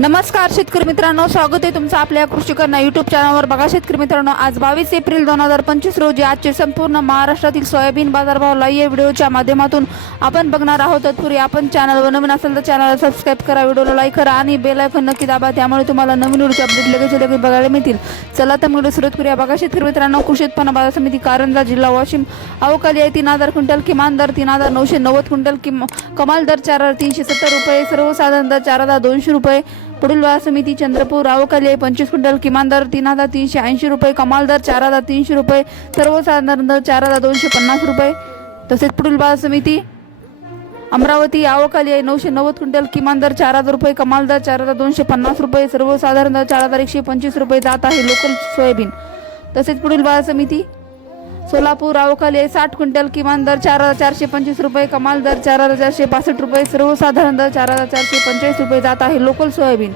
नमस्कार शेतकरी मित्रांनो. स्वागत आहे तुमचं आपल्या कृषी करणा युट्यूब चॅनलवर बघा शेतकरी मित्रांनो आज बावीस एप्रिल दोन हजार पंचवीस रोजी आजचे संपूर्ण महाराष्ट्रातील सोयाबीन बाजारभाव लाईव्ह व्हिडिओच्या माध्यमातून आपण बघणार आहोत. तत्पूर्वी आपण चॅनलवर नवीन असेल तर चॅनलला सबस्क्राईब करा व्हिडिओला लाईक करा आणि बेल आयकन नक्की दाबा. त्यामुळे तुम्हाला नवीन व्हिडिओचे अपडेट लगेच लगेच बघायला मिळतील. चला तर व्हिडिओ सुरुवात करूया. बघा शेतकरी मित्रांनो कृषी उत्पन्न बाजार समिती कारंजा जिल्हा वाशिम. अवकाली आहे तीन हजार क्विंटल किमान दर तीन हजार नऊशे नव्वद क्विंटल किम कमाल दर चार हजार तीनशे सत्तर रुपये सर्वसाधारण दर चार हजार दोनशे रुपये. पुढील व्यवहार समिती चंद्रपूर अवकाली आहे पंचवीस क्विंटल किमान दर तीन हजार तीनशे ऐंशी रुपये कमाल दर चार हजार तीनशे रुपये सर्वसाधारण दर चार हजार दोनशे पन्नास रुपये. तसेच पुढील बाजार समिती अमरावती आवकाली आहे नऊशे नव्वद क्विंटल किमान दर चार हजार रुपये कमाल दर चार हजार दोनशे पन्नास रुपये सर्वसाधारण दर चार हजार एकशे पंचवीस रुपये जात आहे लोकल सोयाबीन. तसेच पुढील बाजार समिती सोलापूर अवकाली साठ क्विंटल किमान दर चार हजार चारशे पंचवीस रुपये कमाल दर चार हजार चारशे पासष्ट रुपये सर्वसाधारण दर चार हजार चारशे पंचेचाळीस रुपये जात आहे. Local soybean.